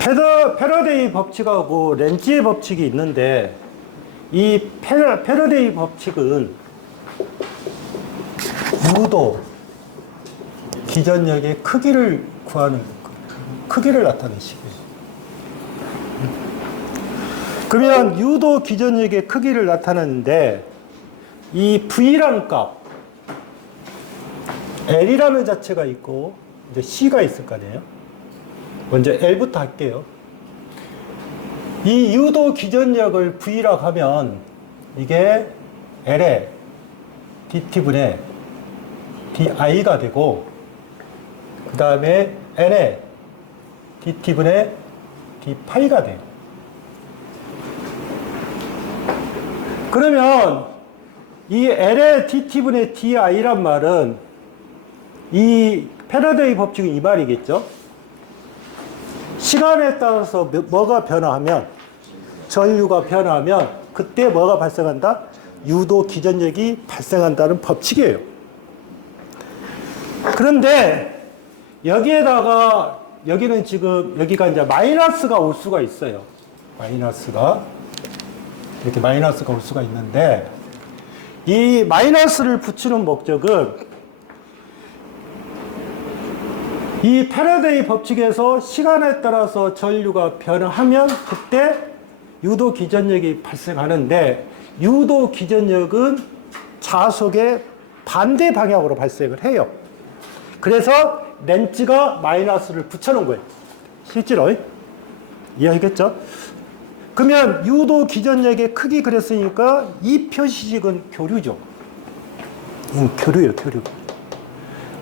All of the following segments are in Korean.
패러데이 법칙하고 렌즈의 법칙이 있는데, 이 패러데이 법칙은 유도 기전력의 크기를 구하는, 크기를 나타내는 식이에요. 그러면 유도 기전력의 크기를 나타내는데, 이 V라는 값, L이라는 자체가 있고, 이제 C가 있을 거 아니에요? 먼저 L부터 할게요. 이 유도 기전력을 V라고 하면, 이게 L의 dt분의 di가 되고, 그 다음에 N의 dt분의 d파이가 돼요. 그러면 이 L의 dt분의 di란 말은 이 패러데이 법칙은 이 말이겠죠. 시간에 따라서 뭐가 변화하면, 전류가 변화하면 그때 뭐가 발생한다? 유도 기전력이 발생한다는 법칙이에요. 그런데 여기에다가 여기는 지금 여기가 이제 마이너스가 올 수가 있어요. 마이너스가 이렇게 마이너스가 올 수가 있는데, 이 마이너스를 붙이는 목적은 이 패러데이 법칙에서 시간에 따라서 전류가 변화하면 그때 유도 기전력이 발생하는데, 유도 기전력은 자속의 반대 방향으로 발생을 해요. 그래서 렌즈가 마이너스를 붙여놓은 거예요. 실제로. 이해하겠죠? 그러면 유도 기전력의 크기 그랬으니까 이 표시식은 교류죠. 교류예요, 교류.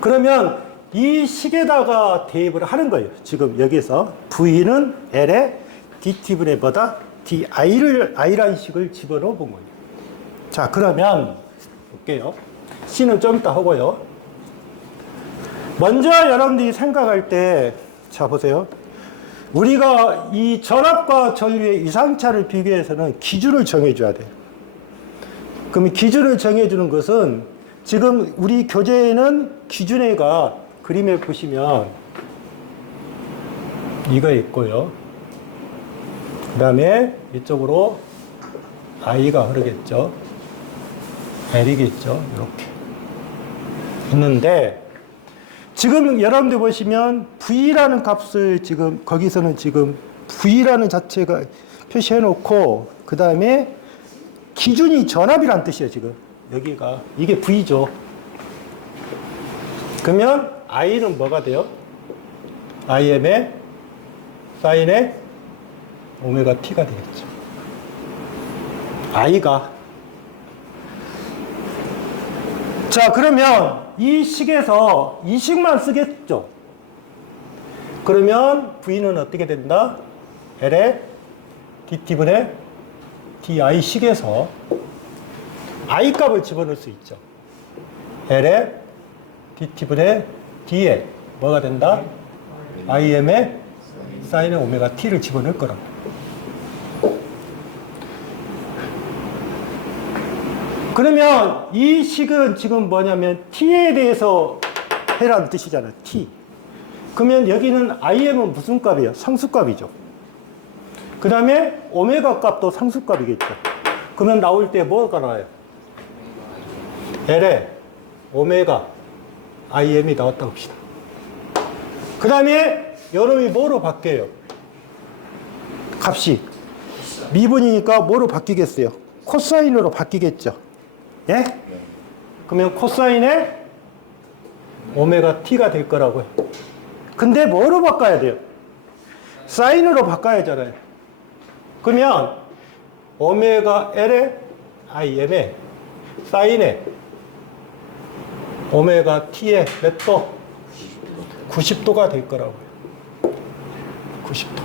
그러면 이 식에다가 대입을 하는 거예요. 지금 여기서 V는 L의 dt분의 뭐다? di라는 식을 집어넣어 본 거예요. 자, 그러면 볼게요. C는 좀 이따 하고요. 먼저 여러분들이 생각할 때, 자, 보세요. 우리가 이 전압과 전류의 이상차를 비교해서는 기준을 정해줘야 돼요. 그럼 기준을 정해주는 것은 지금 우리 교재에는 기준애가 그림에 보시면 이거 있고요. 그 다음에 이쪽으로 I가 흐르겠죠. L이겠죠. 이렇게 있는데, 지금 여러분들 보시면 V라는 값을 지금 거기서는 지금 V라는 자체가 표시해 놓고, 그 다음에 기준이 전압이란 뜻이에요. 지금 여기가 이게 V죠. 그러면 I는 뭐가 돼요? IM의 사인의 오메가 T가 되겠죠. I가. 자, 그러면 이 식에서 이 식만 쓰겠죠. 그러면 V는 어떻게 된다? L의 dt분의 di 식에서 I 값을 집어넣을 수 있죠. L의 dt분의 d에 뭐가 된다? IM의 사인의 오메가 T를 집어넣을 거라고. 그러면 이 식은 지금 뭐냐면 T에 대해서 해라는 뜻이잖아요. T. 그러면 여기는 IM은 무슨 값이에요? 상수값이죠. 그 다음에 오메가 값도 상수값이겠죠. 그러면 나올 때 뭐가 나와요? L에 오메가 IM이 나왔다고 합시다. 그 다음에 여러분이 뭐로 바뀌어요? 값이 미분이니까 뭐로 바뀌겠어요? 코사인으로 바뀌겠죠. 예? 그러면 코사인의 오메가 t가 될 거라고요. 근데 뭐로 바꿔야 돼요? 사인으로 바꿔야 하잖아요. 그러면 오메가 L의 IM의 사인의 오메가 t의 몇 도? 90도가 될 거라고요. 90도.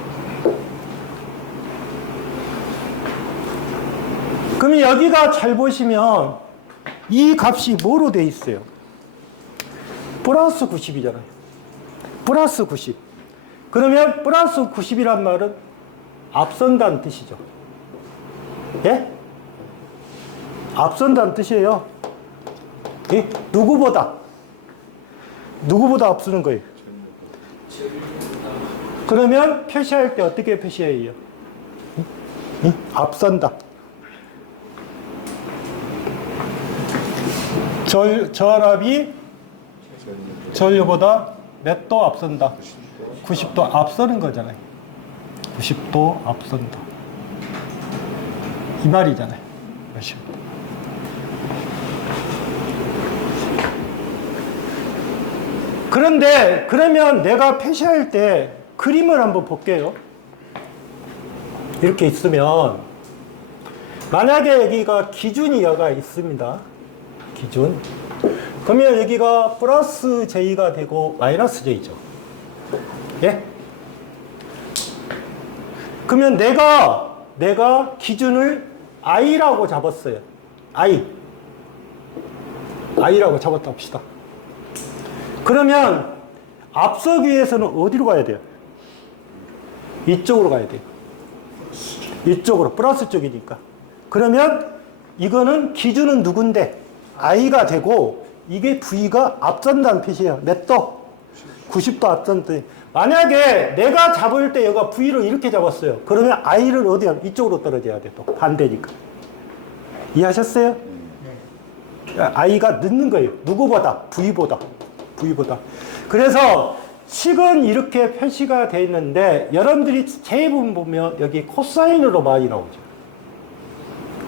그러면 여기가 잘 보시면 이 값이 뭐로 돼 있어요? 플러스 90이잖아요. 플러스 90. 그러면 플러스 90이란 말은 앞선다는 뜻이죠. 예? 앞선다는 뜻이에요. 예? 누구보다 앞서는 거예요. 그러면 표시할 때 어떻게 표시해요? 앞선다. 전압이 전류보다 몇 도 앞선다? 90도 앞서는 거잖아요. 90도 앞선다. 이 말이잖아요. 90도. 그런데 그러면 내가 표시할 때 그림을 한번 볼게요. 이렇게 있으면 만약에 여기가 기준이 여가 있습니다. 기준. 그러면 여기가 플러스 J가 되고 마이너스 J죠. 예? 그러면 내가 기준을 I라고 잡았어요. I라고 잡았다 합시다. 그러면 앞서기 위해서는 어디로 가야 돼요? 이쪽으로 가야 돼요. 이쪽으로, 플러스 쪽이니까. 그러면 이거는 기준은 누군데? I가 되고 이게 V가 앞선다는 표시예요. 몇 도? 90도 앞선다. 만약에 내가 잡을 때 얘가 V를 이렇게 잡았어요. 그러면 I를 어디야? 이쪽으로 떨어져야 돼. 또 반대니까. 이해하셨어요? I가 늦는 거예요. 누구보다? V보다. 그래서 식은 이렇게 표시가 되어 있는데 여러분들이 대부분 보면 여기 코사인으로 많이 나오죠.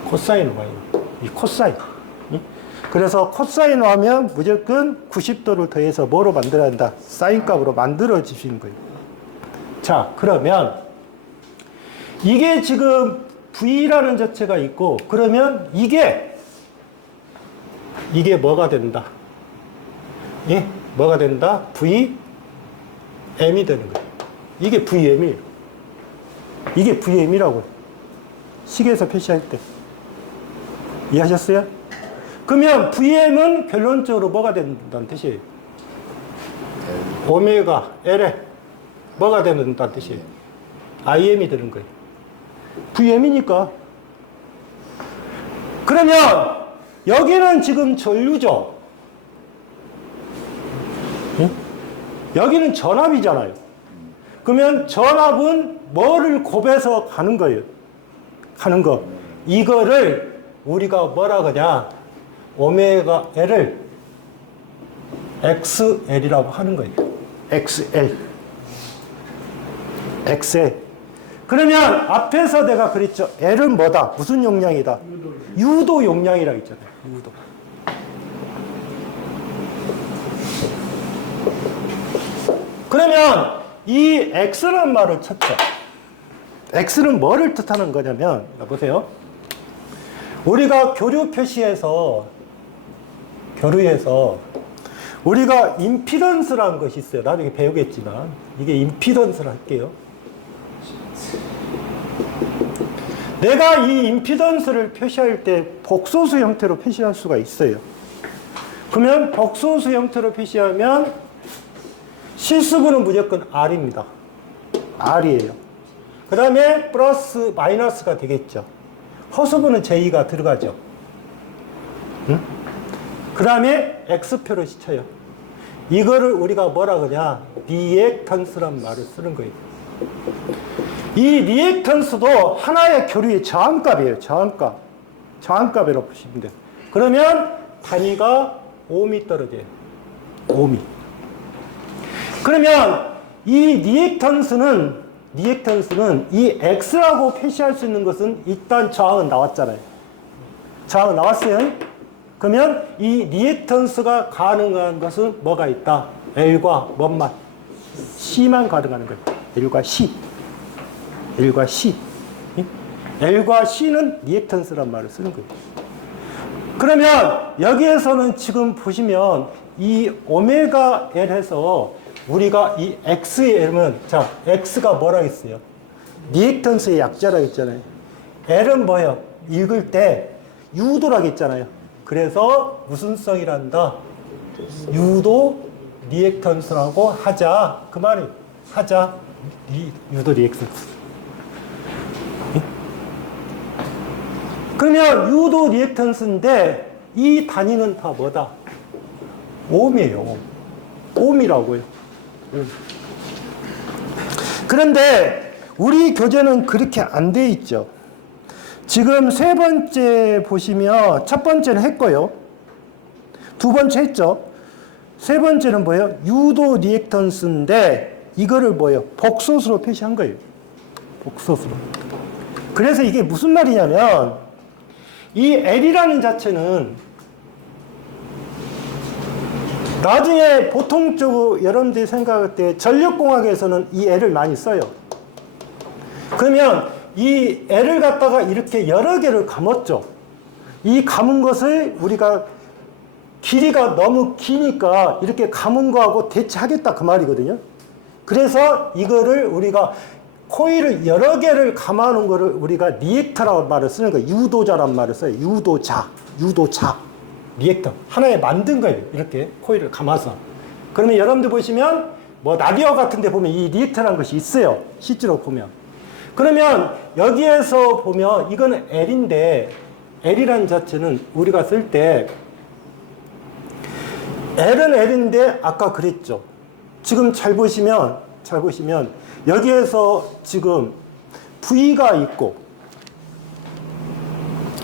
코사인으로 많이 나오죠. 이 코사인. 그래서 코사인으로 하면 무조건 90도를 더해서 뭐로 만들어야 한다? 사인 값으로 만들어 주시는 거예요. 자, 그러면 이게 지금 V라는 자체가 있고 그러면 이게 뭐가 된다? 예? 뭐가 된다? VM이 되는 거예요. 이게 VM이에요. 이게 VM이라고요. 식에서 표시할 때. 이해하셨어요? 그러면 VM은 결론적으로 뭐가 된다는 뜻이에요? 오메가 L에 뭐가 된다는 뜻이에요? IM이 되는 거예요. VM이니까. 그러면 여기는 지금 전류죠. 응? 여기는 전압이잖아요. 그러면 전압은 뭐를 곱해서 가는 거예요? 가는 거. 이거를 우리가 뭐라 그러냐? 오메가 L을 XL이라고 하는 거예요. XL. 그러면 앞에서 내가 그랬죠. L은 뭐다? 무슨 용량이다? 유도 용량이라고 했잖아요. 유도. 그러면 이 X라는 말을 쳤죠. X는 뭐를 뜻하는 거냐면, 보세요. 우리가 교류에서 우리가 임피던스라는 것이 있어요. 나중에 배우겠지만 이게 임피던스를 할게요. 내가 이 임피던스를 표시할 때 복소수 형태로 표시할 수가 있어요. 그러면 복소수 형태로 표시하면 실수분은 무조건 R입니다. R이에요. 그 다음에 플러스 마이너스가 되겠죠. 허수분은 J가 들어가죠. 응? 그 다음에 X표를 시켜요. 이거를 우리가 뭐라 그러냐? 리액턴스란 말을 쓰는 거예요. 이 리액턴스도 하나의 교류의 저항값이에요. 저항값이라고 보시면 돼요. 그러면 단위가 ohm이 떨어져요. ohm이. 그러면 이 리액턴스는 이 X라고 표시할 수 있는 것은 일단 저항은 나왔잖아요. 저항은 나왔어요. 그러면 이 리액턴스가 가능한 것은 뭐가 있다? L과 뭔만? C만 가능한 거예요. L과 C. L과 C는 리액턴스란 말을 쓰는 거예요. 그러면 여기에서는 지금 보시면 이 오메가 L에서 우리가 이 XL은, 자, X가 뭐라 했어요? 리액턴스의 약자라 했잖아요. L은 뭐예요? 읽을 때 유도라고 했잖아요. 그래서 무슨 성이란다? 유도 리액턴스라고 하자. 그 말이 하자. 유도 리액턴스. 그러면 유도 리액턴스인데 이 단위는 다 뭐다? ohm이에요. ohm이라고요. 그런데 우리 교재는 그렇게 안 돼 있죠. 지금 세 번째 보시면 첫 번째는 했고요. 두 번째 했죠. 세 번째는 뭐예요? 유도 리액턴스인데 이거를 뭐예요? 복소수로 표시한 거예요. 복소수로. 그래서 이게 무슨 말이냐면 이 L이라는 자체는 나중에 보통적으로 여러분들이 생각할 때 전력공학에서는 이 L을 많이 써요. 그러면 이 L을 갖다가 이렇게 여러 개를 감았죠. 이 감은 것을 우리가 길이가 너무 기니까 이렇게 감은 거하고 대체하겠다 그 말이거든요. 그래서 이거를 우리가 코일을 여러 개를 감아놓은 거를 우리가 리액터라고 말을 쓰는 거예요. 유도자란 말을 써요. 유도자. 리액터. 하나에 만든 거예요. 이렇게 코일을 감아서. 그러면 여러분들 보시면 뭐 라디오 같은 데 보면 이 리액터라는 것이 있어요. 실제로 보면. 그러면 여기에서 보면 이거는 L인데 L이라는 자체는 우리가 쓸 때 L은 L인데 아까 그랬죠. 지금 잘 보시면 여기에서 지금 V가 있고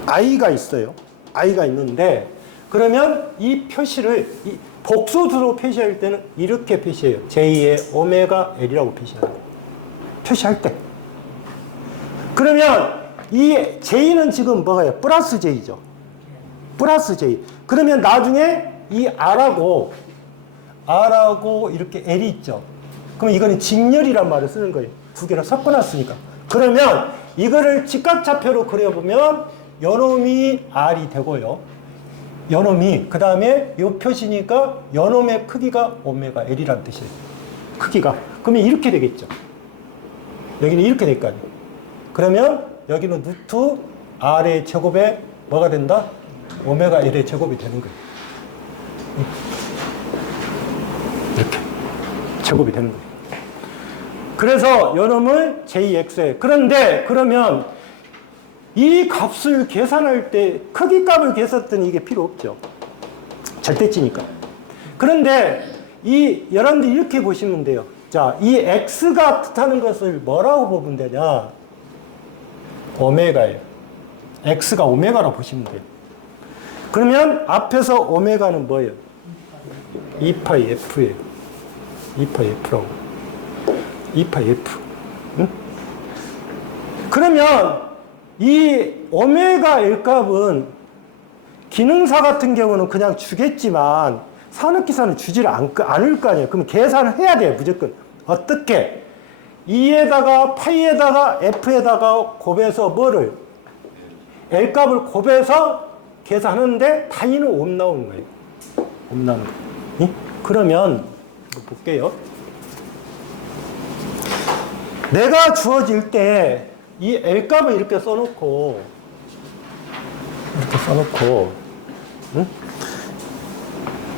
I가 있어요. I가 있는데 그러면 이 표시를 이 복소수로 표시할 때는 이렇게 표시해요. J의 오메가 L이라고 표시해요. 표시할 때. 그러면 이 J는 지금 뭐가요? 플러스 J죠. 플러스 J. 그러면 나중에 이 R하고 이렇게 L이 있죠. 그럼 이거는 직렬이란 말을 쓰는 거예요. 두 개를 섞어놨으니까. 그러면 이거를 직각좌표로 그려보면 요놈이 R이 되고요. 요놈이 그 다음에 요 표시니까 요놈의 크기가 오메가 L이라는 뜻이에요. 크기가. 그러면 이렇게 되겠죠. 여기는 이렇게 될 거 아니에요. 그러면 여기는 루트 R의 제곱에 뭐가 된다? 오메가 L의 제곱이 되는 거예요. 이렇게 제곱이 되는 거예요. 그래서 요놈을 JX에. 그런데 그러면 이 값을 계산할 때 크기 값을 계산했더니 이게 필요 없죠. 절대치니까. 그런데 여러분들 이렇게 보시면 돼요. 자, 이 X가 뜻하는 것을 뭐라고 보면 되냐? 오메가예요. X가 오메가라고 보시면 돼요. 그러면 앞에서 오메가는 뭐예요? 2파이 F예요. 2파이 F라고. 2파이 F. 응? 그러면 이 오메가 L 값은 기능사 같은 경우는 그냥 주겠지만 산업기사는 주지를 않을 거 아니에요. 그럼 계산을 해야 돼요. 무조건. 어떻게? 2에다가 파이에다가 F에다가 곱해서 뭐를? L 값을 곱해서 계산하는데 단위는 옴 나오는 거예요. 옴 나오는 거예요. 응? 그러면 볼게요. 내가 주어질 때 이 L 값을 이렇게 써놓고 응?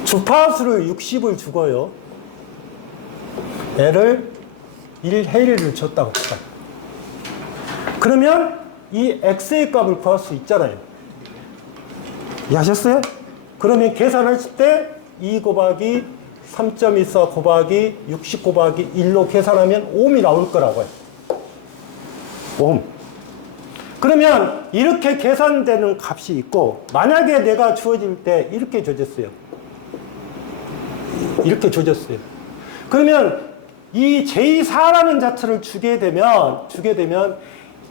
주파수를 60을 주고요. L을 1헬리를 줬다고 합시다. 그러면 이 X의 값을 구할 수 있잖아요. 이해하셨어요? 그러면 계산하실 때 2 곱하기 3.24 곱하기 60 곱하기 1로 계산하면 옴이 나올 거라고요. 옴. 그러면 이렇게 계산되는 값이 있고 만약에 내가 주어질 때 이렇게 줘졌어요. 이렇게 줘졌어요. 그러면 이 J4라는 자체를 주게 되면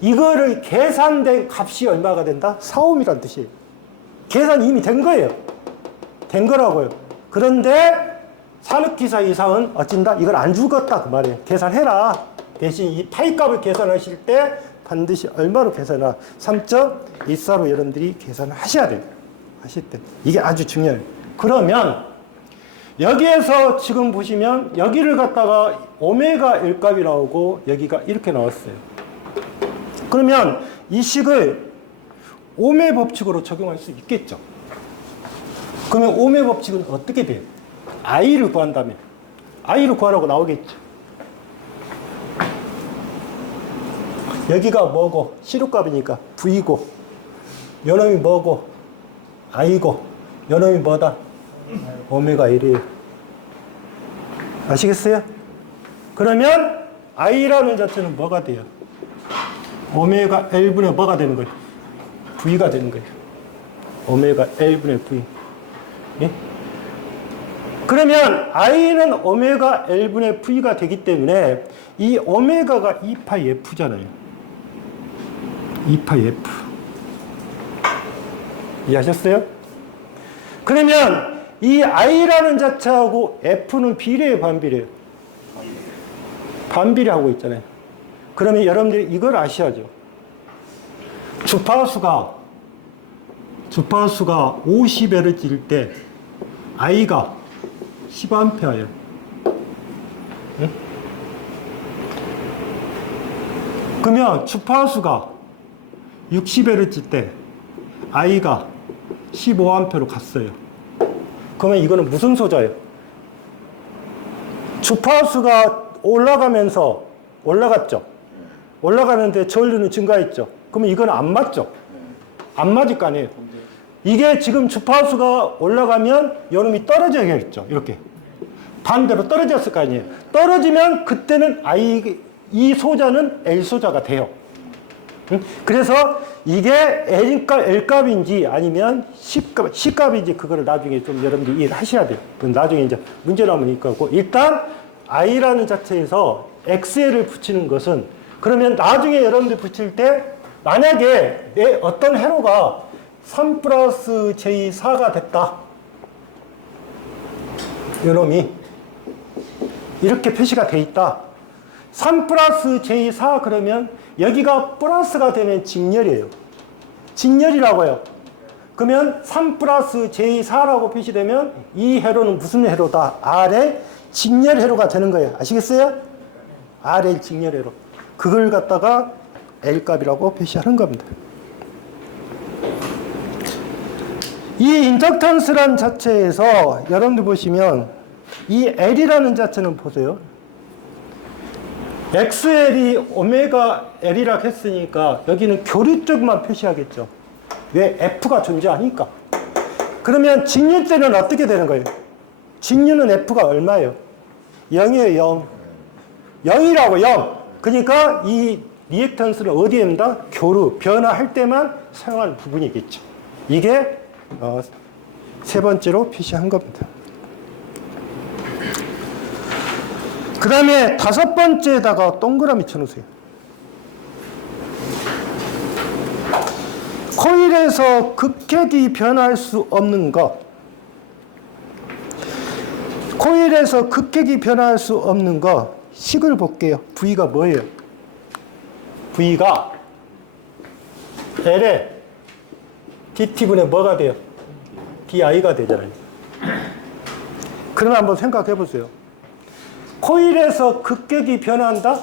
이거를 계산된 값이 얼마가 된다? 4옴이라는 뜻이에요. 계산이 이미 된 거예요. 된 거라고요. 그런데 산업기사 이상은 어찐다? 이걸 안 죽었다 그 말이에요. 계산해라. 대신 이 파이 값을 계산하실 때 반드시 얼마로 계산하? 3.14로 여러분들이 계산을 하셔야 돼요. 하실 때. 이게 아주 중요해요. 그러면 여기에서 지금 보시면 여기를 갖다가 오메가 L 값이 나오고 여기가 이렇게 나왔어요. 그러면 이 식을 오메 법칙으로 적용할 수 있겠죠. 그러면 오메 법칙은 어떻게 돼요? I를 구한다면 I를 구하라고 나오겠죠. 여기가 뭐고 시료값이니까 V고 요놈이 뭐고 I고 요놈이 뭐다? 오메가 1이에요. 아시겠어요? 그러면 I라는 자체는 뭐가 돼요? 오메가 L분의 뭐가 되는 거예요? V가 되는 거예요. 오메가 L분의 V. 예? 그러면 I는 오메가 L분의 V가 되기 때문에 이 오메가가 2파이 F잖아요. 2파이 F. 이해하셨어요? 그러면 이 I라는 자체하고 F는 비례해요, 반비례해요? 반비례하고 있잖아요. 그러면 여러분들이 이걸 아셔야죠. 주파수가 50Hz일 때 I가 10A예요. 응? 그러면 주파수가 60Hz 때 I가 15A로 갔어요. 그러면 이거는 무슨 소자예요? 주파수가 올라갔죠. 올라가는데 전류는 증가했죠. 그러면 이건 안 맞죠. 안 맞을 거 아니에요. 이게 지금 주파수가 올라가면 요놈이 떨어져야겠죠. 이렇게 반대로 떨어졌을 거 아니에요. 떨어지면 그때는 이 소자는 L 소자가 돼요. 그래서 이게 L값인지 아니면 C값인지 그거를 나중에 좀 여러분들이 이해를 하셔야 돼요. 그건 나중에 이제 문제 나오면 이 거고, 일단 I라는 자체에서 XL을 붙이는 것은, 그러면 나중에 여러분들 붙일 때 만약에 내 어떤 회로가 3 플러스 J4가 됐다. 요놈이 이렇게 표시가 돼 있다. 3 플러스 J4 그러면 여기가 플러스가 되면 직렬이에요. 직렬이라고요. 그러면 3 플러스 J4라고 표시되면 이 회로는 무슨 회로다? R의 직렬 회로가 되는 거예요. 아시겠어요? R의 직렬 회로. 그걸 갖다가 L값이라고 표시하는 겁니다. 이 인덕턴스란 자체에서 여러분들 보시면 이 L이라는 자체는 보세요. XL이 오메가 L이라고 했으니까 여기는 교류 쪽만 표시하겠죠. 왜? F가 존재하니까. 그러면 직류 때는 어떻게 되는 거예요? 직류는 F가 얼마예요? 0이에요, 0. 0이라고, 0. 그러니까 이 리액턴스는 어디에 있는다? 교류, 변화할 때만 사용하는 부분이겠죠. 이게 세 번째로 표시한 겁니다. 그 다음에 다섯 번째에다가 동그라미 쳐놓으세요. 코일에서 극핵이 변할 수 없는 것. 코일에서 극핵이 변할 수 없는 것. 식을 볼게요. V가 뭐예요? V가 L에 DT분의 뭐가 돼요? DI가 되잖아요. 그러면 한번 생각해 보세요. 코일에서 극핵이 변한다?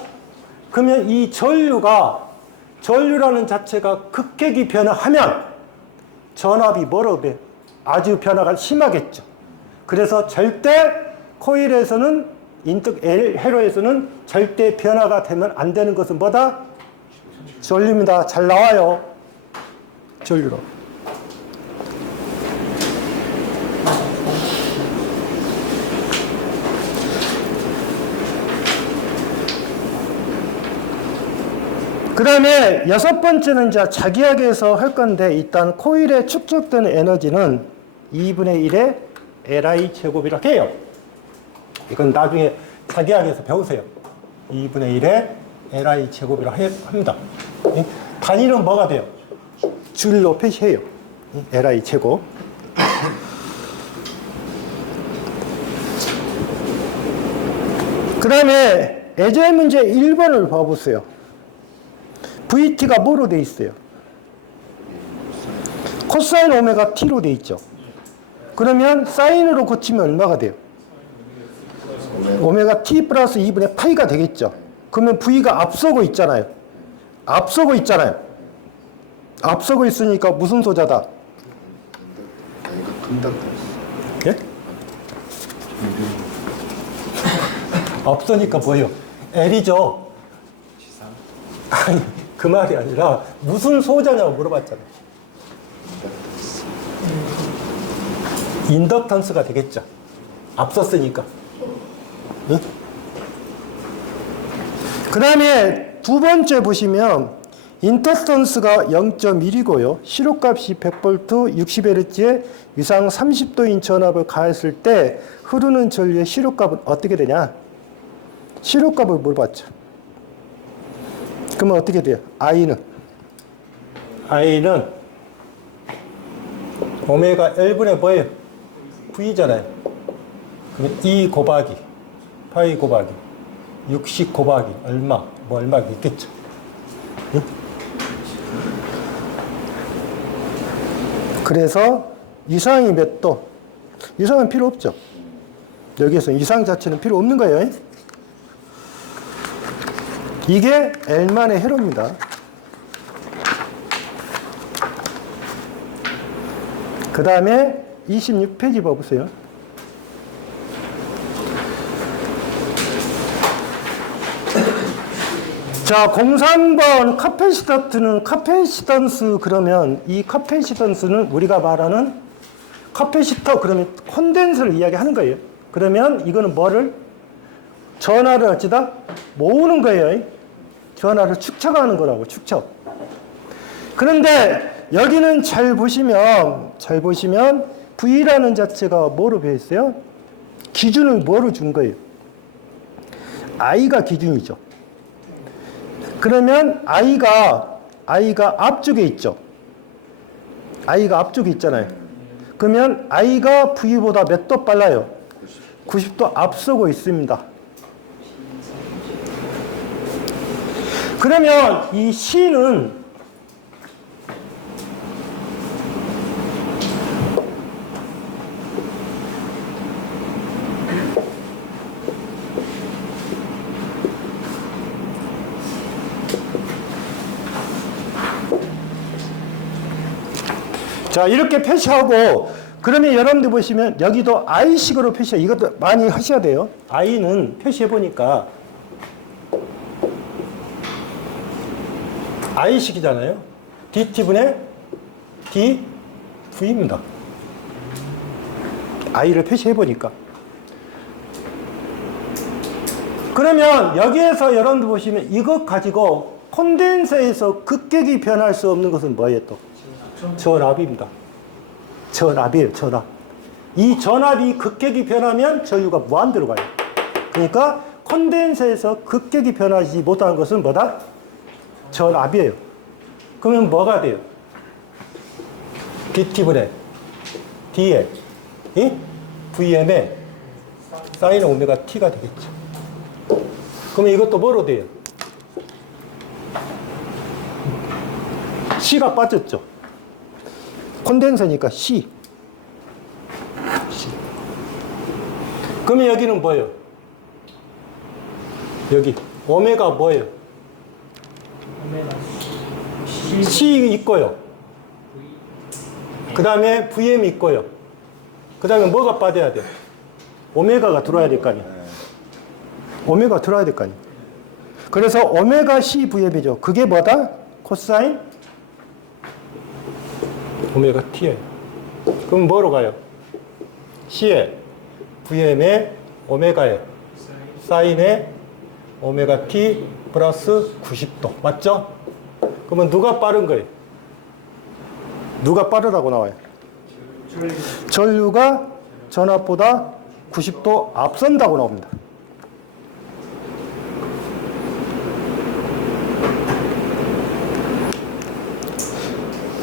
그러면 이 전류라는 자체가 극핵이 변화하면 전압이 뭐라고 돼? 아주 변화가 심하겠죠. 그래서 절대 코일에서는 L 회로에서는 절대 변화가 되면 안 되는 것은 뭐다? 전류입니다. 잘 나와요. 전류로. 그 다음에 여섯 번째는 이제 자기학에서 할 건데, 일단 코일에 축적되는 에너지는 2분의 1의 Li 제곱이라고 해요. 이건 나중에 자기학에서 배우세요. 2분의 1의 Li 제곱이라고 합니다. 단위는 뭐가 돼요? 줄로 표시해요. Li 제곱. 그 다음에 예제 문제 1번을 봐보세요. VT가 뭐로 돼 있어요? 코사인 오메가 T로 돼 있죠. 그러면 사인으로 고치면 얼마가 돼요? 오메가 T 플러스 2분의 파이가 되겠죠. 그러면 V가 앞서고 있잖아요. 앞서고 있으니까 무슨 소자다? 예? 앞서니까 뭐예요? L이죠. 아니, 그 말이 아니라 무슨 소자냐고 물어봤잖아요. 인덕턴스가 되겠죠. 앞섰으니까. 응? 그 다음에 두 번째 보시면 인터스턴스가 0.1이고요. 시로값이 100V 60Hz에 위상 30도인 전압을 가했을 때 흐르는 전류의 시로값은 어떻게 되냐? 시로값을 물어봤죠. 그러면 어떻게 돼요? I는 오메가 L분의 뭐예요? V잖아요. 그러면 E 곱하기 파이 곱하기 60 곱하기 얼마 뭐 얼마 있겠죠. 응? 그래서 이상이 몇 도? 이상은 필요 없죠. 여기에서 이상 자체는 필요 없는 거예요. 이게 L만의 회로입니다. 그 다음에 26페이지 봐보세요. 자, 03번 카패시턴스 그러면 이 카패시턴스는 우리가 말하는 카패시터 그러면 콘덴서를 이야기하는 거예요. 그러면 이거는 뭐를? 전하를 어찌다? 모으는 거예요. 전하를 축적하는 거라고, 축적. 그런데 여기는 잘 보시면 V라는 자체가 뭐로 되어 있어요? 기준을 뭐로 준 거예요? I가 기준이죠. 그러면 I가 앞쪽에 있죠. I가 앞쪽에 있잖아요. 그러면 I가 V보다 몇 도 빨라요? 90도 앞서고 있습니다. 그러면 이 C는 자, 이렇게 표시하고, 그러면 여러분들 보시면 여기도 I식으로 표시해. 이것도 많이 하셔야 돼요. I는 표시해보니까 I식이잖아요. DT분의 DV입니다. I를 표시해보니까. 그러면 여기에서 여러분들 보시면 이것 가지고 콘덴서에서 극격이 변할 수 없는 것은 뭐예요 또? 전압입니다. 전압이에요, 전압. 이 전압이 극격이 변하면 전류가 무한대로 가요. 그러니까 콘덴서에서 극격이 변하지 못하는 것은 뭐다? 전압이에요. 그러면 뭐가 돼요? DT분의 D에 VM에 사인 오메가 T가 되겠죠. 그러면 이것도 뭐로 돼요? C가 빠졌죠. 콘덴서니까 C. 그러면 여기는 뭐예요? 여기 오메가 뭐예요? C 있고요. 그 다음에 VM 있고요. 그 다음에 뭐가 빠져야 돼요? 오메가가 들어와야 될 거 아니에요. 오메가 들어와야 될 거 아니에요. 그래서 오메가 C VM이죠. 그게 뭐다? 코사인 오메가 T예요. 그럼 뭐로 가요? C에 VM에 오메가에 사인에 오메가 T 플러스 90도. 맞죠? 그러면 누가 빠른 거예요? 누가 빠르다고 나와요? 전류가 전압보다 90도 앞선다고 나옵니다.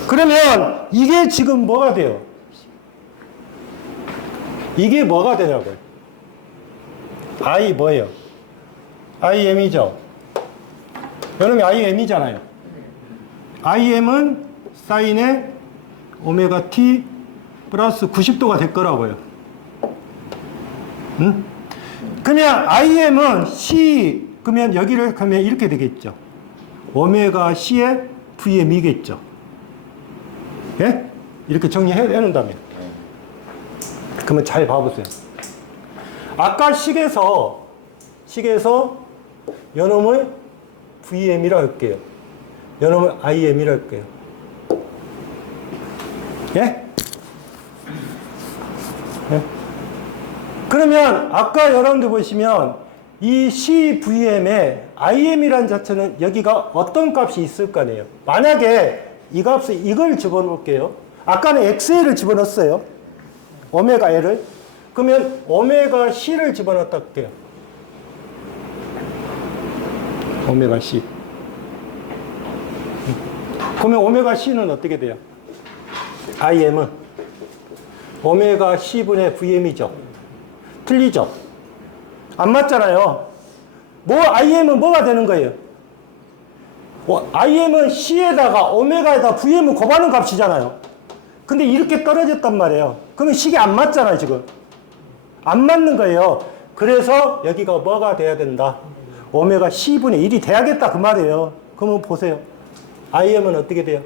그러면 이게 지금 뭐가 돼요? 이게 뭐가 되냐고요? I 뭐예요? IM이죠? 여러분이 IM이잖아요. IM은 사인의 오메가 T 플러스 90도가 될 거라고요. 응? 그러면 IM은 C, 그러면 여기를 가면 이렇게 되겠죠. 오메가 C의 VM이겠죠. 예? 이렇게 정리해 놓는다면. 그러면 잘 봐보세요. 아까 식에서 요놈을 VM이라 할게요. 요놈을 IM이라 할게요. 예? 예? 그러면 아까 여러분들 보시면 이 CVM에 IM이라는 자체는 여기가 어떤 값이 있을 거 아니에요. 만약에 이 값을 이걸 집어넣을게요. 아까는 XL을 집어넣었어요. 오메가 L을. 그러면 오메가 C를 집어넣었다 할게요. 오메가 C. 그러면 오메가 C는 어떻게 돼요? IM은 오메가 C분의 VM이죠. 틀리죠? 안 맞잖아요. IM은 뭐가 되는 거예요? IM은 C에다가 오메가에다 VM을 곱하는 값이잖아요. 근데 이렇게 떨어졌단 말이에요. 그러면 식이 안 맞잖아요, 지금. 안 맞는 거예요. 그래서 여기가 뭐가 돼야 된다? 오메가 C분의 1이 돼야겠다, 그 말이에요. 그러면 보세요. IM은 어떻게 돼요?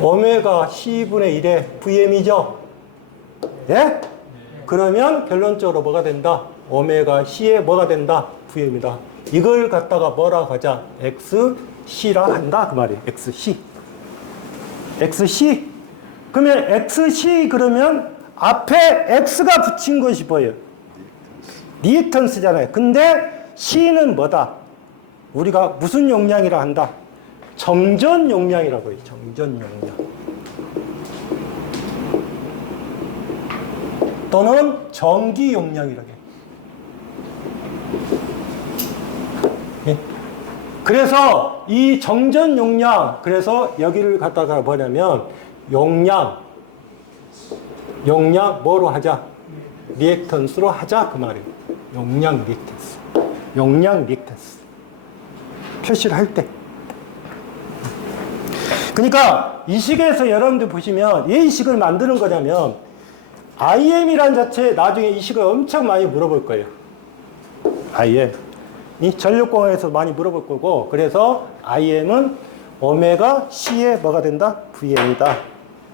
오메가 C분의 1의 VM이죠? 예? 그러면 결론적으로 뭐가 된다? 오메가 C에 뭐가 된다? VM이다. 이걸 갖다가 뭐라고 하자? XC라 한다, 그 말이에요. XC. XC. 그러면 XC 그러면 앞에 X가 붙인 것이 뭐예요? 리액턴스잖아요. 근데 C는 뭐다? 우리가 무슨 용량이라 한다? 정전 용량이라고 해요. 정전 용량. 또는 전기 용량이라고 해요. 예. 그래서 이 정전 용량, 그래서 여기를 갖다가 뭐냐면 용량 뭐로 하자? 리액턴스로 하자, 그 말이에요. 용량 리액턴스. 표시를 할 때. 그러니까 이 식에서 여러분들 보시면 왜 이 식을 만드는 거냐면 IM이라는 자체 나중에 이 식을 엄청 많이 물어볼 거예요. IM. 이 전력공학에서 많이 물어볼 거고, 그래서 IM은 오메가 C에 뭐가 된다? VM이다.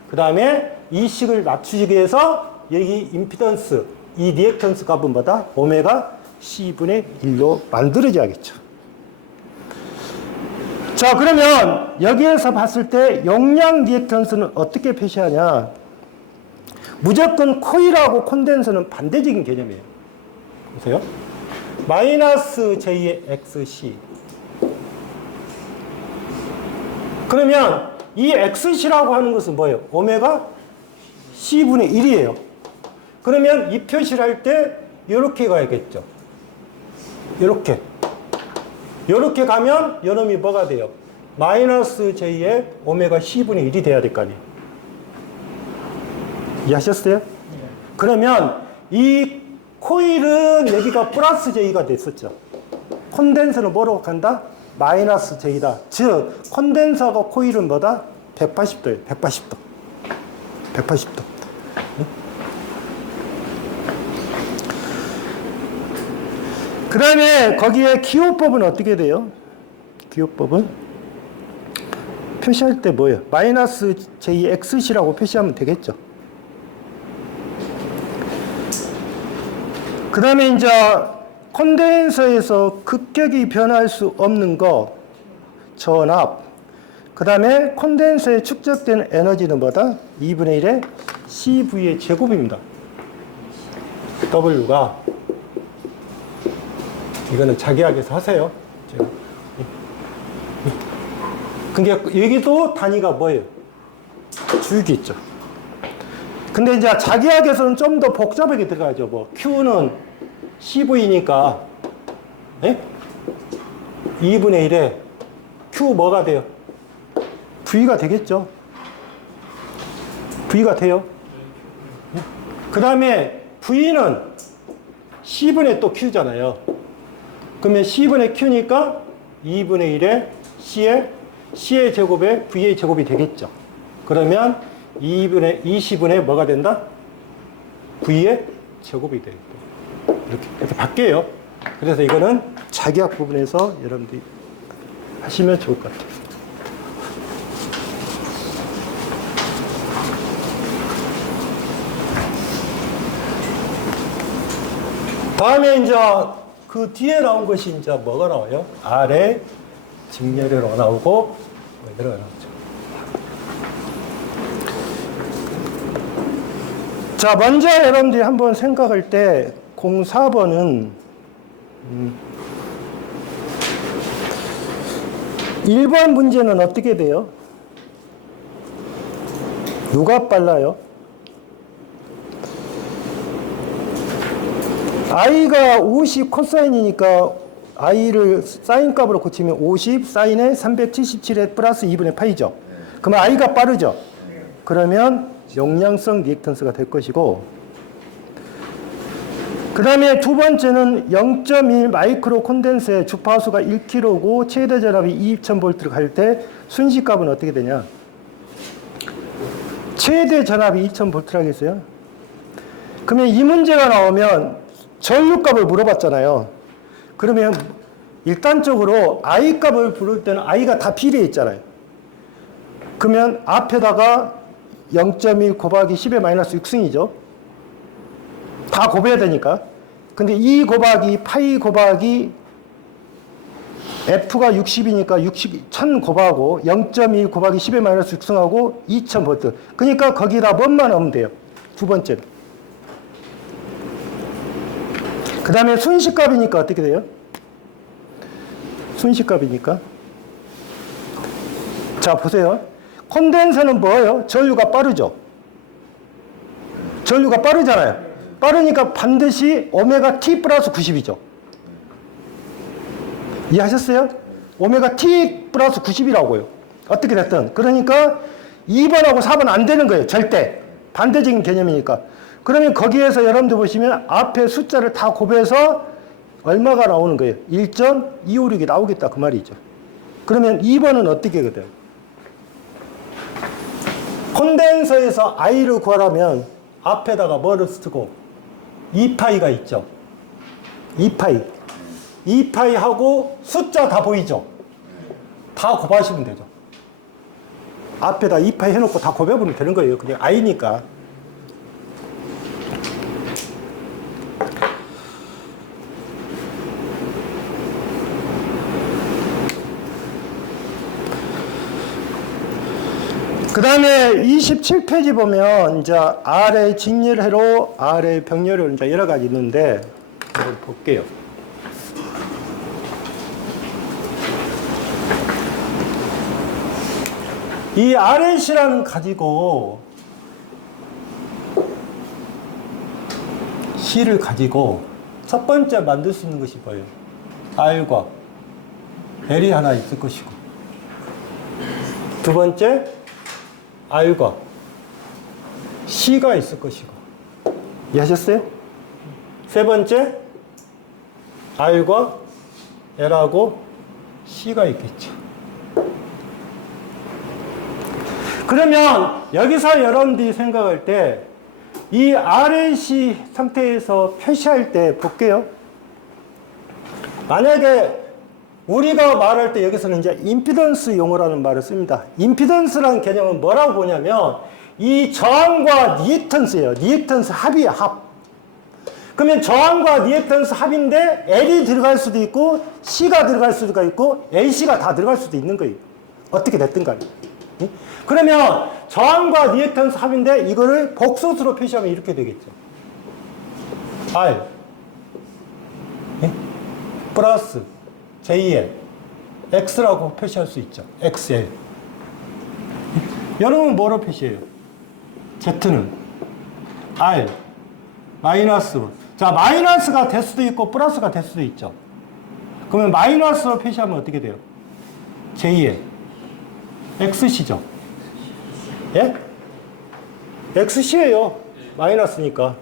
그 다음에 이 식을 맞추기 위해서 여기 임피던스, 이 리액턴스 값은 뭐다? 오메가 C분의 1로 만들어져야겠죠. 자, 그러면 여기에서 봤을 때 용량 리액턴스는 어떻게 표시하냐? 무조건 코일하고 콘덴서는 반대적인 개념이에요. 보세요. 마이너스 J의 XC. 그러면 이 XC라고 하는 것은 뭐예요? 오메가 C분의 1이에요. 그러면 이 표시를 할 때 이렇게 가야겠죠. 이렇게 가면 요놈이 뭐가 돼요? 마이너스 J의 오메가 C분의 1이 돼야 될 거 아니에요. 이해하셨어요? 네. 그러면 이 코일은 여기가 플러스 J가 됐었죠. 콘덴서는 뭐로 간다? 마이너스 J다. 즉 콘덴서가 코일은 뭐다? 180도예요. 180도. 그 다음에 거기에 기호법은 어떻게 돼요? 기호법은 표시할 때 뭐예요? 마이너스 JXC라고 표시하면 되겠죠. 그 다음에 이제 콘덴서에서 급격히 변할 수 없는 거 전압. 그 다음에 콘덴서에 축적된 에너지는 뭐다? 2분의 1의 CV의 제곱입니다. W가 이거는 자기학에서 하세요. 그러니까 여기도 단위가 뭐예요? 주기있죠. 근데 이제 자기학에서는 좀 더 복잡하게 들어가죠. 뭐 Q는 CV니까 2분의 1에 Q 뭐가 돼요? V가 되겠죠. V가 돼요. 그 다음에 V는 C분의 또 Q잖아요. 그러면 C분의 Q니까 2분의 1에 C의 제곱에 V의 제곱이 되겠죠. 그러면 20분의 뭐가 된다? V의 제곱이 되겠다. 이렇게 바뀌어요. 그래서 이거는 자기학 부분에서 여러분들이 하시면 좋을 것 같아요. 다음에 이제 그 뒤에 나온 것이 이제 뭐가 나와요? R의 직렬으로 나오고 뭐 이런 거 나오죠. 자, 먼저 여러분들이 한번 생각할 때 04번은 1번 문제는 어떻게 돼요? 누가 빨라요? i가 50 코사인이니까 i를 사인 값으로 고치면 50 사인에 377에 플러스 2분의 파이죠. 그러면 i가 빠르죠. 그러면 용량성 리액턴스가 될 것이고, 그 다음에 두 번째는 0.1 마이크로 콘덴서의 주파수가 1kg고 최대 전압이 2000V를 갈 때 순식값은 어떻게 되냐? 최대 전압이 2000V라겠어요? 그러면 이 문제가 나오면 전류값을 물어봤잖아요. 그러면 일단적으로 I 값을 부를 때는 I가 다 비례해 있잖아요. 그러면 앞에다가 0.1 곱하기 10의 마이너스 6승이죠. 다 곱해야 되니까. 근데 2 곱하기 파이 곱하기 F가 60이니까 1000 곱하고 0.2 곱하기 10의 마이너스 6승하고 2000V. 그러니까 거기다 뭔만 넣으면 돼요. 두 번째는. 그 다음에 순식값이니까 어떻게 돼요? 순식값이니까. 자, 보세요. 콘덴서는 뭐예요? 전류가 빠르죠? 전류가 빠르잖아요. 빠르니까 반드시 오메가 t 플러스 90이죠. 이해하셨어요? 오메가 t 플러스 90이라고요. 어떻게 됐든. 그러니까 2번하고 4번 안 되는 거예요. 절대. 반대적인 개념이니까. 그러면 거기에서 여러분들 보시면 앞에 숫자를 다 곱해서 얼마가 나오는 거예요? 1.256이 나오겠다. 그 말이죠. 그러면 2번은 어떻게 거든? 콘덴서에서 I를 구하려면 앞에다가 뭐를 쓰고 2파이가 있죠. 2파이. 2파이하고 숫자 다 보이죠? 다 곱하시면 되죠. 앞에다 2파이 해놓고 다 곱해보면 되는 거예요. 그냥 I니까. 그 다음에 27페이지 보면 이제 R의 직렬회로 R의 병렬로 이제 여러 가지 있는데 한번 볼게요. 이 RNC라는 가지고 C를 가지고 첫 번째 만들 수 있는 것이 뭐예요? R과 L이 하나 있을 것이고, 두 번째 R과 C가 있을 것이고. 이해하셨어요? 세 번째 R과 L하고 C가 있겠죠. 그러면 여기서 여러분들이 생각할 때 이 RNC 상태에서 표시할 때 볼게요. 만약에 우리가 말할 때 여기서는 이제 임피던스 용어라는 말을 씁니다. 임피던스라는 개념은 뭐라고 보냐면 이 저항과 리액턴스예요. 리액턴스 합이에요, 합. 그러면 저항과 리액턴스 합인데 L이 들어갈 수도 있고 C가 들어갈 수도 있고 LC가 다 들어갈 수도 있는 거예요. 어떻게 됐든 간에. 그러면 저항과 리액턴스 합인데 이거를 복소수로 표시하면 이렇게 되겠죠. R 플러스 JL X라고 표시할 수 있죠. XL. 여러분 뭐로 표시해요? Z는 R 마이너스. 자, 마이너스가 될 수도 있고 플러스가 될 수도 있죠. 그러면 마이너스로 표시하면 어떻게 돼요? JL XC죠. 예? XC예요. 마이너스니까.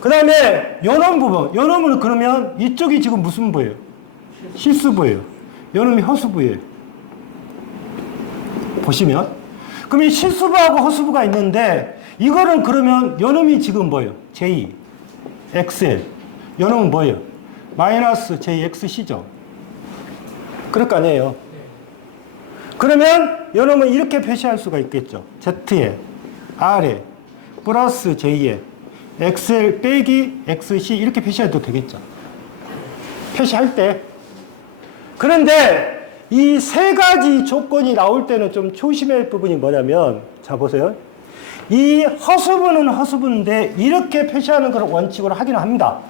그 다음에 요놈 부분. 요놈은 그러면 이쪽이 지금 무슨 부예요? 실수부예요. 요놈이 허수부예요. 보시면. 그럼 이 실수부하고 허수부가 있는데 이거는 그러면 요놈이 지금 뭐예요? J, XL. 요놈은 뭐예요? 마이너스 JXC죠. 그럴 거 아니에요. 그러면 요놈은 이렇게 표시할 수가 있겠죠. Z에 R에 플러스 J에 XL 빼기 XC 이렇게 표시해도 되겠죠. 표시할 때. 그런데 이 세 가지 조건이 나올 때는 좀 조심할 부분이 뭐냐면, 자 보세요. 이 허수부는 허수부인데 이렇게 표시하는 걸 원칙으로 하긴 합니다.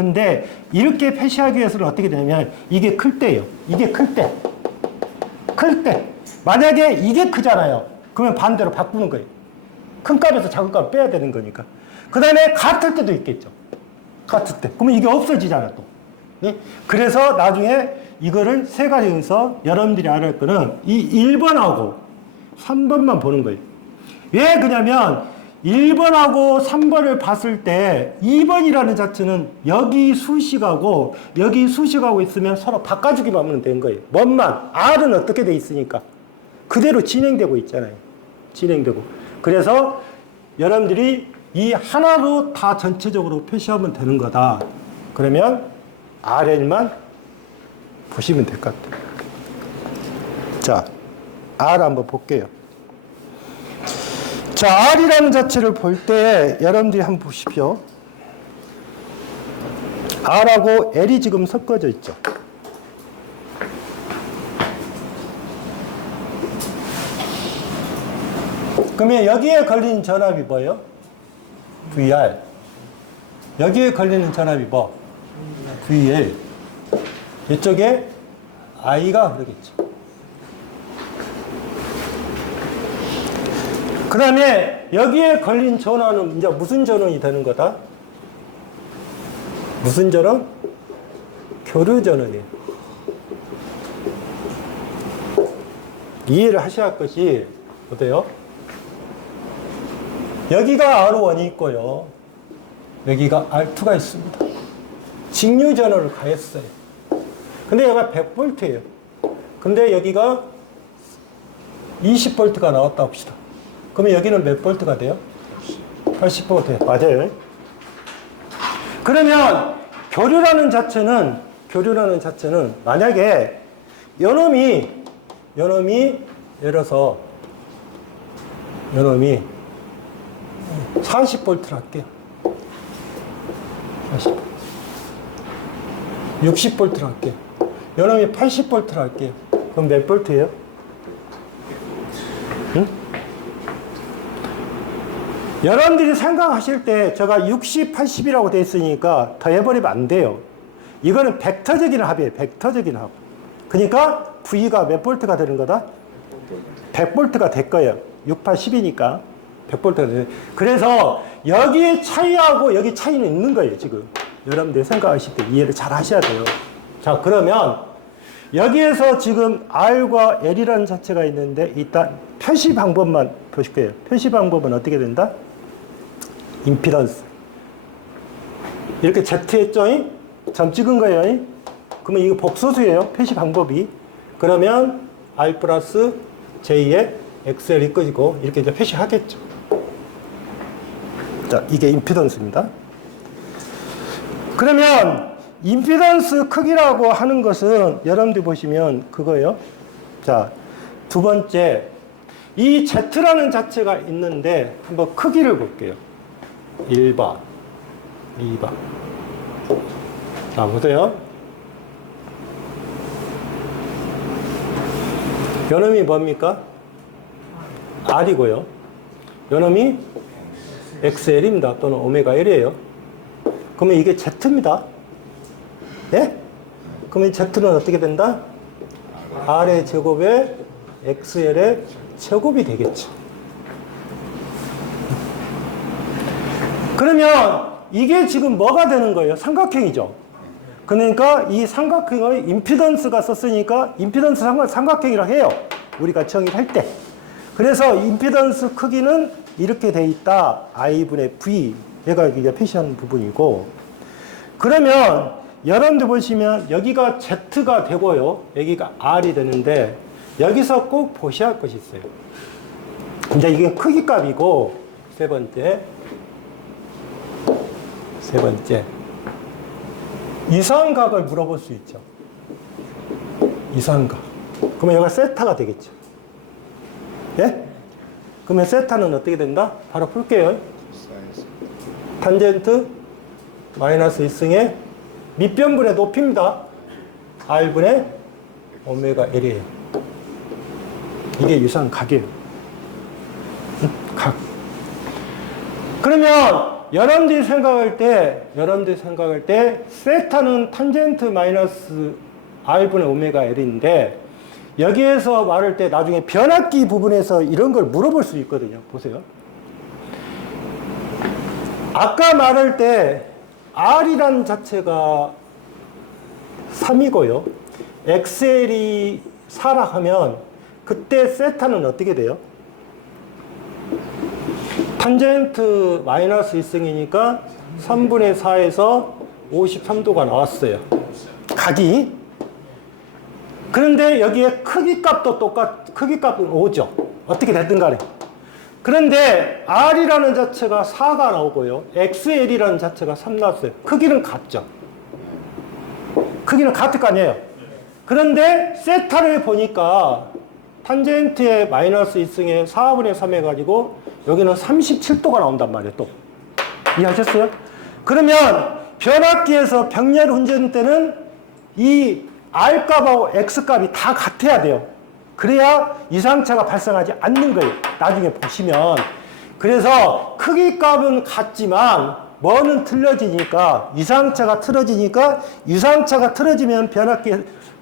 근데 이렇게 표시하기 위해서는 어떻게 되냐면 이게 클 때예요. 이게 클 때. 클 때. 만약에 이게 크잖아요. 그러면 반대로 바꾸는 거예요. 큰 값에서 작은 값을 빼야 되는 거니까. 그 다음에 같을 때도 있겠죠. 같을 때. 그러면 이게 없어지잖아, 또. 네? 그래서 나중에 이거를 세 가지에서 여러분들이 알아야 할 거는 이 1번하고 3번만 보는 거예요. 왜 그러냐면 1번하고 3번을 봤을 때 2번이라는 자체는 여기 수식하고 여기 수식하고 있으면 서로 바꿔주기만 하면 된 거예요. 뭔만 R은 어떻게 돼 있으니까 그대로 진행되고 있잖아요. 진행되고. 그래서 여러분들이 이 하나로 다 전체적으로 표시하면 되는 거다. 그러면 RL만 보시면 될 것 같아요. 자, R 한번 볼게요. 자, R이라는 자체를 볼 때 여러분들이 한번 보십시오. R하고 L이 지금 섞어져 있죠. 그러면 여기에 걸리는 전압이 뭐예요? VR. 여기에 걸리는 전압이 뭐? VL. 이쪽에 I가 흐르겠죠. 그 다음에 여기에 걸린 전원은 이제 무슨 전원이 되는 거다? 무슨 전원? 교류 전원이에요. 이해를 하셔야 할 것이 어때요? 여기가 R1이 있고요. 여기가 R2가 있습니다. 직류 전원을 가했어요. 근데 여기가 100V예요. 근데 여기가 20V가 나왔다 봅시다. 그러면 여기는 몇 볼트가 돼요? 80V. 맞아요. 그러면 교류라는 자체는 만약에 요놈이 예를 들어서 요놈이 40V를 할게요. 40V. 60V를 할게요. 요놈이 80V를 할게요. 그럼 몇 볼트예요? 응? 여러분들이 생각하실 때 제가 60, 80이라고 되어 있으니까 더해버리면 안 돼요. 이거는 벡터적인 합이에요. 벡터적인 합. 그러니까 V가 몇 볼트가 되는 거다? 100볼트가 될 거예요. 6, 8, 10이니까 100볼트가 되는. 그래서 여기의 차이하고 여기 차이는 있는 거예요. 지금 여러분들이 생각하실 때 이해를 잘 하셔야 돼요. 자, 그러면 여기에서 지금 R과 L이라는 자체가 있는데 일단 표시 방법만 보실 거예요. 표시 방법은 어떻게 된다? 임피던스. 이렇게 Z 했죠? 점 찍은 거예요. 그러면 이거 복소수예요. 표시 방법이. 그러면 R 플러스 J에 XL이 꺼지고 이렇게 이제 표시하겠죠. 자, 이게 임피던스입니다. 그러면 임피던스 크기라고 하는 것은 여러분들 보시면 그거예요. 자, 두 번째. 이 Z라는 자체가 있는데 한번 크기를 볼게요. 1번, 2번. 자, 보세요. 요놈이 뭡니까? R이고요. 요놈이 XL입니다. 또는 오메가 L이에요. 그러면 이게 Z입니다. 예? 그러면 Z는 어떻게 된다? R의 제곱에 XL의 제곱이 되겠죠. 그러면 이게 지금 뭐가 되는 거예요? 삼각형이죠. 그러니까 이 삼각형의 임피던스가 썼으니까 임피던스 삼각형이라고 해요. 우리가 정의할 때. 그래서 임피던스 크기는 이렇게 돼 있다. I분의 V. 얘가 이제 표시하는 부분이고. 그러면 여러분들 보시면 여기가 Z가 되고요. 여기가 R이 되는데 여기서 꼭 보셔야 할 것이 있어요. 이제 이게 크기 값이고 세 번째 이상각을 물어볼 수 있죠. 이상각. 그러면 여기가 세타가 되겠죠. 예? 그러면 세타는 어떻게 된다? 바로 풀게요. 탄젠트 마이너스 1승의 밑변분의 높이입니다. R분의 오메가 L이에요. 이게 유상각이에요. 각. 그러면 여러분들이 생각할 때 세타는 탄젠트 마이너스 R분의 오메가 L인데 여기에서 말할 때 나중에 변압기 부분에서 이런 걸 물어볼 수 있거든요. 보세요. 아까 말할 때 R이라는 자체가 3이고요. XL이 4라 하면 그때 세타는 어떻게 돼요? 탄젠트 마이너스 1승이니까 3분의 4에서 53도가 나왔어요. 각이. 그런데 여기에 크기 값도 크기 값은 5죠. 어떻게 됐든 간에. 그런데 R이라는 자체가 4가 나오고요. XL이라는 자체가 3 나왔어요. 크기는 같죠. 크기는 같을 거 아니에요. 그런데 세타를 보니까 탄젠트의 마이너스 1승에 4분의 3 해가지고 여기는 37도가 나온단 말이에요. 또 이해하셨어요? 그러면 변압기에서 병렬 운전 때는 이 R값하고 X값이 다 같아야 돼요. 그래야 이상차가 발생하지 않는 거예요. 나중에 보시면. 그래서 크기 값은 같지만 뭐는 틀려지니까 이상차가 틀어지니까 유상차가 틀어지면 변압기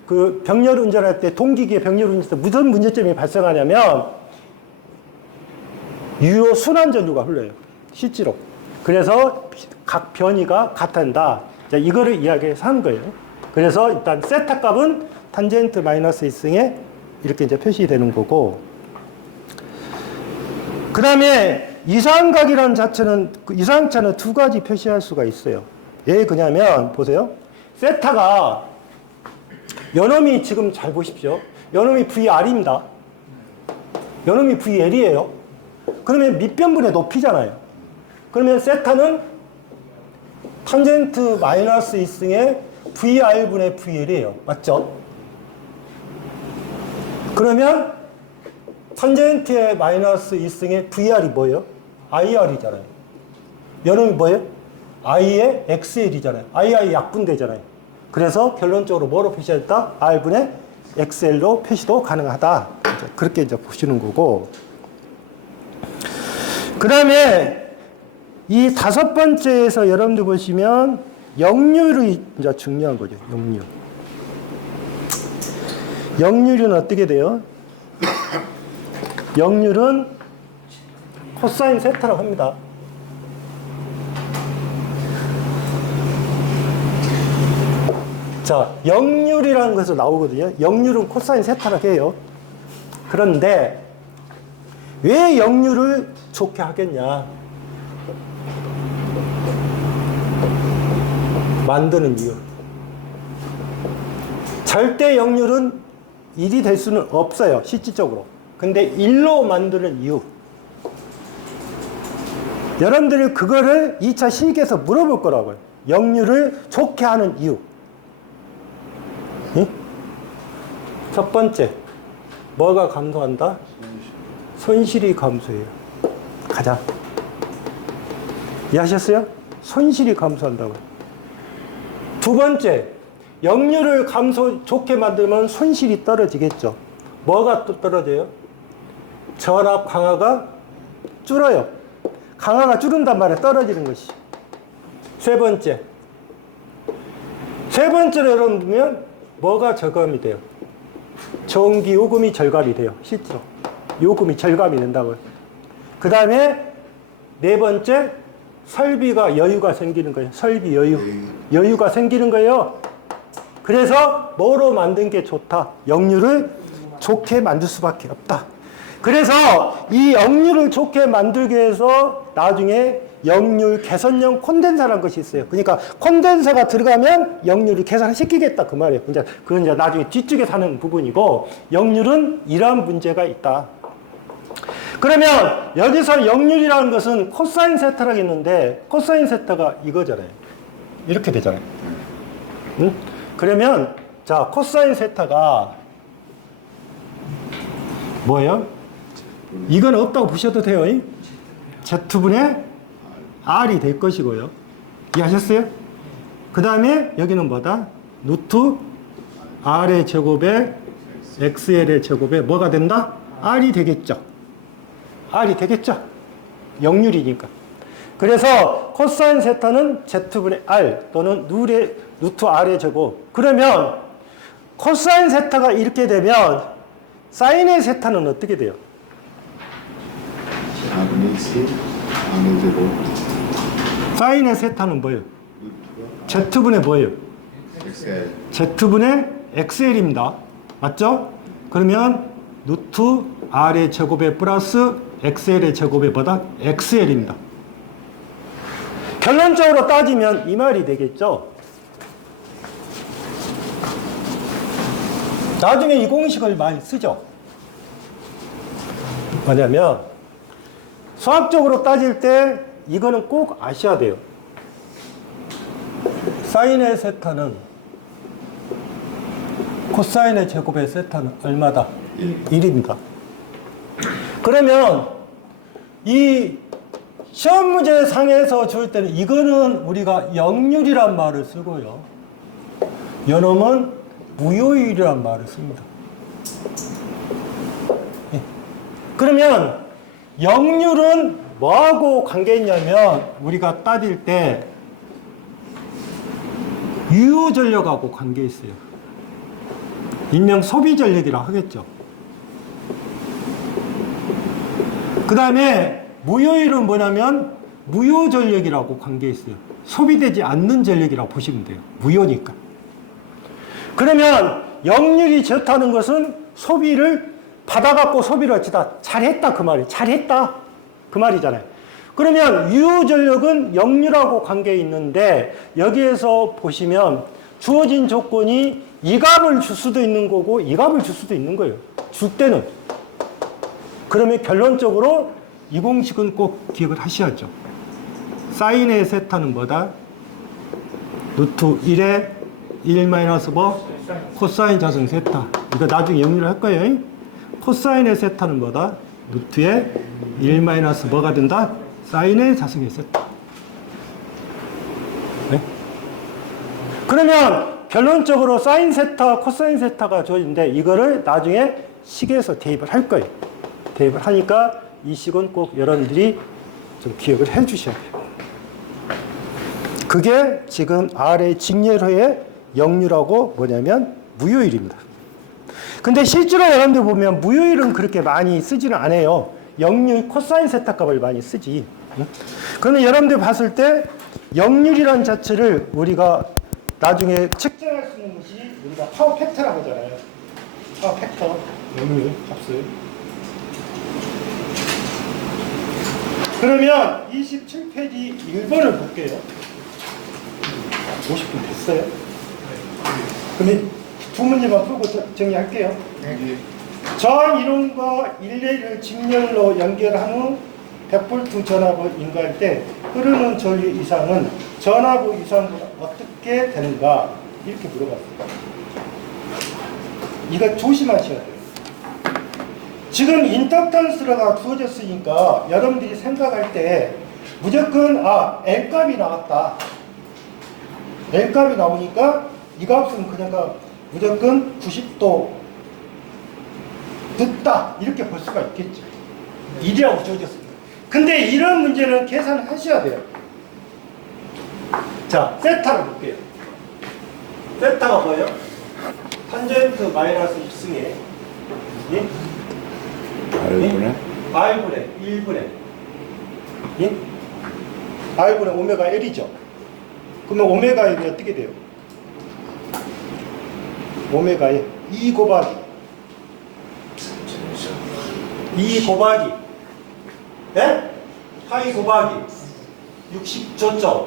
그 병렬 운전할 때 동기기의 병렬 운전할 때 무슨 문제점이 발생하냐면 유효 순환 전류가 흘러요. 실제로. 그래서 각 변이가 같단다. 자, 이거를 이야기해서 하는 거예요. 그래서 일단 세타 값은 탄젠트 마이너스 1승에 이렇게 이제 표시되는 거고. 그 다음에 이상각이라는 자체는, 이상차는 두 가지 표시할 수가 있어요. 왜 그냐면, 보세요. 세타가, 요놈이 지금 잘 보십시오. 요놈이 VR입니다. 요놈이 VL이에요. 그러면 밑변분의 높이잖아요. 그러면 세타는 탄젠트 마이너스 1승에 VR분의 VL이에요. 맞죠? 그러면 탄젠트의 마이너스 1승에 VR이 뭐예요? IR이잖아요. 요놈이 뭐예요? I의 XL이잖아요. II 약분되잖아요. 그래서 결론적으로 뭐로 표시했다? R분의 XL로 표시도 가능하다. 그렇게 이제 보시는 거고. 그 다음에 이 다섯 번째에서 여러분들 보시면 역률이 이제 중요한 거죠. 역률. 역률은 어떻게 돼요? 역률은 코사인 세타라고 합니다. 자, 역률이라는 것에서 나오거든요. 역률은 코사인 세타라고 해요. 그런데 왜 역률을 좋게 하겠냐? 만드는 이유. 절대 역률은 1이 될 수는 없어요. 실질적으로. 근데 1로 만드는 이유. 여러분들이 그거를 2차 실기에서 물어볼 거라고요. 역률을 좋게 하는 이유. 응? 첫 번째. 뭐가 감소한다? 손실이 감소해요. 가자. 이해하셨어요? 손실이 감소한다고요. 두 번째. 역률을 좋게 만들면 손실이 떨어지겠죠. 뭐가 또 떨어져요? 전압 강화가 줄어요. 강화가 줄은단 말이에요. 떨어지는 것이. 세 번째로 여러분 보면 뭐가 절감이 돼요? 전기 요금이 절감이 돼요. 실제로. 요금이 절감이 된다고요. 그 다음에 네 번째, 설비가 여유가 생기는 거예요. 설비 여유. 여유가 생기는 거예요. 그래서 뭐로 만든 게 좋다? 역률을 좋게 만들 수밖에 없다. 그래서 이 역률을 좋게 만들기 위해서 나중에 역률 개선형 콘덴서라는 것이 있어요. 그러니까 콘덴서가 들어가면 역률을 개선시키겠다 그 말이에요. 그건 이제 나중에 뒤쪽에 사는 부분이고 역률은 이러한 문제가 있다. 그러면 여기서 역률이라는 것은 코사인 세타라고 했는데 코사인 세타가 이거잖아요. 이렇게 되잖아요. 응? 그러면 자 코사인 세타가 뭐예요? 이건 없다고 보셔도 돼요. Z분의 R이 될 것이고요. 이해하셨어요? 그 다음에 여기는 뭐다? 루트 R의 제곱에 XL의 제곱에 뭐가 된다? R이 되겠죠. R이 되겠죠. 역률이니까. 그래서 코사인 세타는 Z분의 R 또는 루트 R의 제곱. 그러면 코사인 세타가 이렇게 되면 사인의 세타는 어떻게 돼요? 사인의 세타는 뭐예요? Z분의 뭐예요? Z분의 XL입니다. 맞죠? 그러면 루트 R의 제곱에 플러스 XL의 제곱에 뭐다? XL입니다. 결론적으로 따지면 이 말이 되겠죠? 나중에 이 공식을 많이 쓰죠? 뭐냐면 수학적으로 따질 때 이거는 꼭 아셔야 돼요. 사인의 세타는 코사인의 제곱의 세타는 얼마다? 1입니다. 그러면 이 시험 문제 상에서 줄 때는 이거는 우리가 역률이란 말을 쓰고요. 요놈은 무효율이란 말을 씁니다. 그러면 역률은 뭐하고 관계 있냐면 우리가 따질 때 유효 전력하고 관계 있어요. 일명 소비 전력이라 하겠죠. 그 다음에 무효율은 뭐냐면 무효 전력이라고 관계 있어요. 소비되지 않는 전력이라고 보시면 돼요. 무효니까. 그러면 역률이 좋다는 것은 소비를 받아갖고 소비를 어찌다 잘했다 그 말이에요. 잘했다 그 말이잖아요. 그러면 유효 전력은 역률하고 관계 있는데 여기에서 보시면 주어진 조건이 이 값을 줄 수도 있는 거고 이 값을 줄 수도 있는 거예요. 줄 때는. 그러면 결론적으로 이 공식은 꼭 기억을 하셔야죠. 사인의 세타는 뭐다? 루트 1에 1 마이너스 뭐? 코사인 자승 세타. 이거 나중에 정리를 할 거예요. 코사인의 세타는 뭐다? 루트에 1 마이너스 뭐가 된다? 사인의 자승의 세타. 네? 그러면 결론적으로 사인 세타, 코사인 세타가 주어진데 이거를 나중에 식에서 대입을 할 거예요. 대입을 하니까 이 식은 꼭 여러분들이 좀 기억을 해 주셔야 돼요. 그게 지금 R의 직렬호의 역률하고 뭐냐면 무효율입니다. 근데 실제로 여러분들 보면 무효율은 그렇게 많이 쓰지는 않아요. 역률 코사인 세타 값을 많이 쓰지. 그러면 여러분들 봤을 때 역률이라는 자체를 우리가 나중에 측정할 수 있는 것이 우리가 파워 팩터라고 하잖아요. 파워 팩터, 역률 값을. 그러면 27페이지 1번을 볼게요. 50분 됐어요. 그러면 두 문제만 풀고 정리할게요. 전 이론과 일례를 직렬로 연결한 후 100V 전압을 인가할 때 흐르는 전류 이상은 전압 이상보다 어떻게 되는가? 이렇게 물어봤습니다. 이거 조심하셔야 돼요. 지금 인덕턴스가 주어졌으니까 여러분들이 생각할 때 무조건 L값이 나왔다. L값이 나오니까 이 값은 그냥 무조건 90도 늦다 이렇게 볼 수가 있겠죠. 이리하고 주어졌습니다. 근데 이런 문제는 계산하셔야 돼요. 자, 세타를 볼게요. 세타가 뭐예요? 탄젠트 마이너스 1승에 예? R분의? R분의 1분의 예? R분의 오메가 L이죠. 그러면 오메가 L이 어떻게 돼요? 오메가 L 2 곱하기 2 곱하기 네? 파이 곱하기 60조점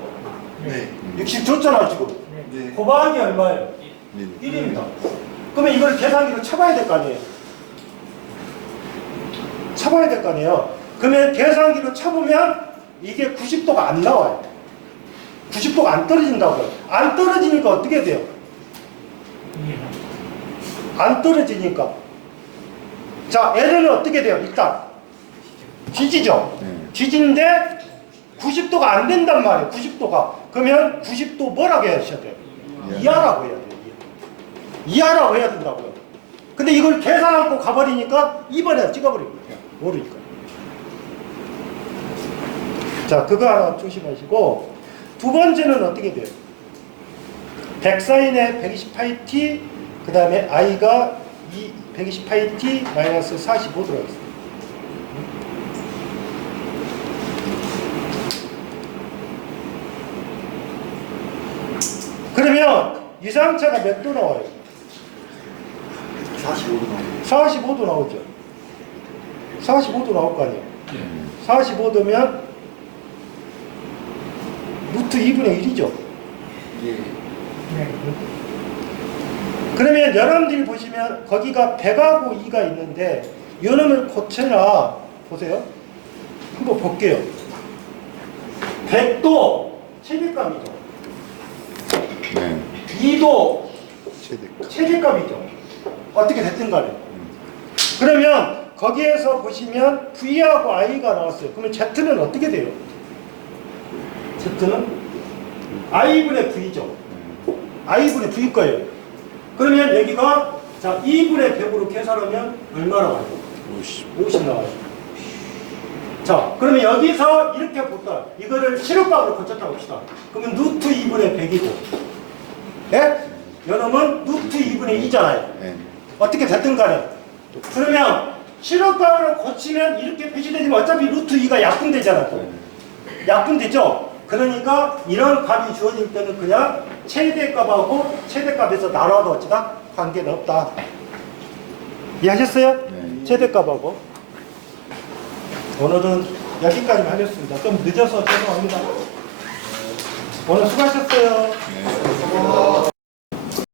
네. 60조잖아 지금 네. 곱하기 얼마예요? 1입니다. 그러면 이걸 계산기로 쳐봐야 될 거 아니에요? 쳐봐야 될 거 아니에요? 그러면 계산기로 쳐보면 이게 90도가 안 나와요. 90도가 안 떨어진다고요. 안 떨어지니까 어떻게 돼요? 안 떨어지니까. 자, L은 어떻게 돼요? 일단 뒤지죠? 뒤지는데 90도가 안 된단 말이에요. 90도가. 그러면 90도 뭐라고 하셔야 돼요? 이하라고 해야 돼요. 이하라고 해야 된다고요. 근데 이걸 계산하고 가버리니까 2번에 찍어버리고 모르니까. 자, 그거 하나 조심하시고, 두 번째는 어떻게 돼요? 100사인에 128t, 그 다음에 i가 128t 마이너스 45 들어가겠습니다. 그러면 이상차가 몇 도 나와요? 45도 나오고 45도 나오죠. 45도 나올 거 아니에요. 45도면 루트 2분의 1이죠. 예. 그러면 여러분들이 보시면 거기가 100하고 2가 있는데 요놈을 고쳐라. 보세요. 한번 볼게요. 100도 최대값이죠. 네. 2도 최대값. 최대값이죠. 어떻게 됐든 간에. 그러면 거기에서 보시면 V하고 I가 나왔어요. 그러면 Z는 어떻게 돼요? Z는 I분의 V죠. I분의 V일 거예요. 그러면 여기가 자 2분의 100으로 계산하면 얼마 나와요? 50 나와요. 자, 그러면 여기서 이렇게 볼까? 이거를 실효값으로 고쳤다 봅시다. 그러면 루트 2분의 100이고, 예? 요놈은 루트 2분의 2잖아요. 네. 어떻게 됐든 간에. 그러면 실효값으로 고치면 이렇게 표시되지만 어차피 루트 2가 약분되잖아요. 약분되죠? 그러니까 이런 값이 주어질 때는 그냥 최대값하고 최대값에서 나눠도 어찌다 관계는 없다. 이해하셨어요? 네. 최대값하고. 오늘은 여기까지만 하겠습니다. 좀 늦어서 죄송합니다. 오늘 수고하셨어요. 네.